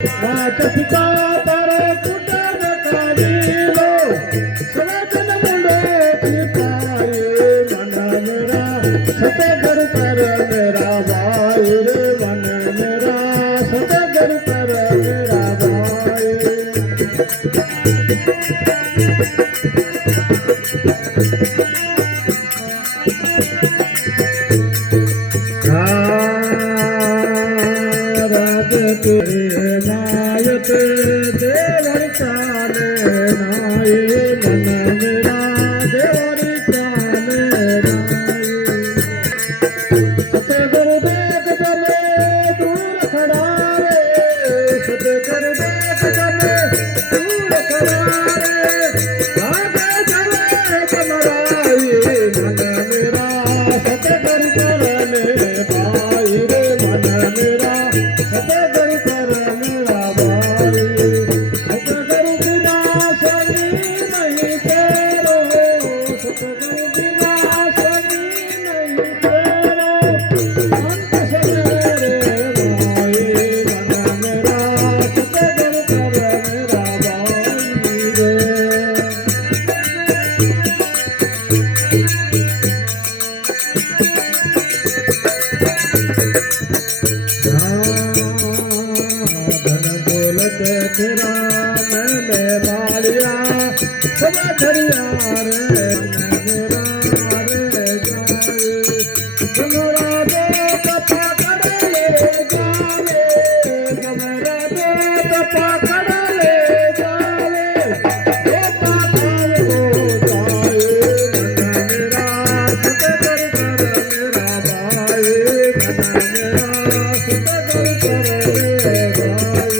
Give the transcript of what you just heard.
watch पिता तारे कुटन काविलो सनातन मुंडे कृपाये मन मेरा सतगर कर मेरा भाई रे मन मेरा सतगर कर मेरा भाई तेरे नायक देवर चाले नाये मन मेरा देवर चाले नाये सतगुरु देख चले दूर खड़ा रे सतगुरु देख चले दूर खड़ा रे आगे चले कमराई मन मेरा सतगुरु चले भाई रे मन मेरा सतगुरु कर मेरा भाई सतगुरु बिना सही नहीं तेरो सतगुरु बिना सही नहीं तेरो अंत से मेरे भाई मन मेरा सतगुरु कर मेरा भाई रे धन दौलत तेरा मैंने लालिया सदा धरिया रे मेरा रे जाए तुम्हारा दो कथा कर ले जावे तुम्हारा दो कथा कर ले जावे बेटा खाल हो जाए मन मेरा सतगुरु कर मेरा भाई मन मेरा सतगुरु कर मेरा भाई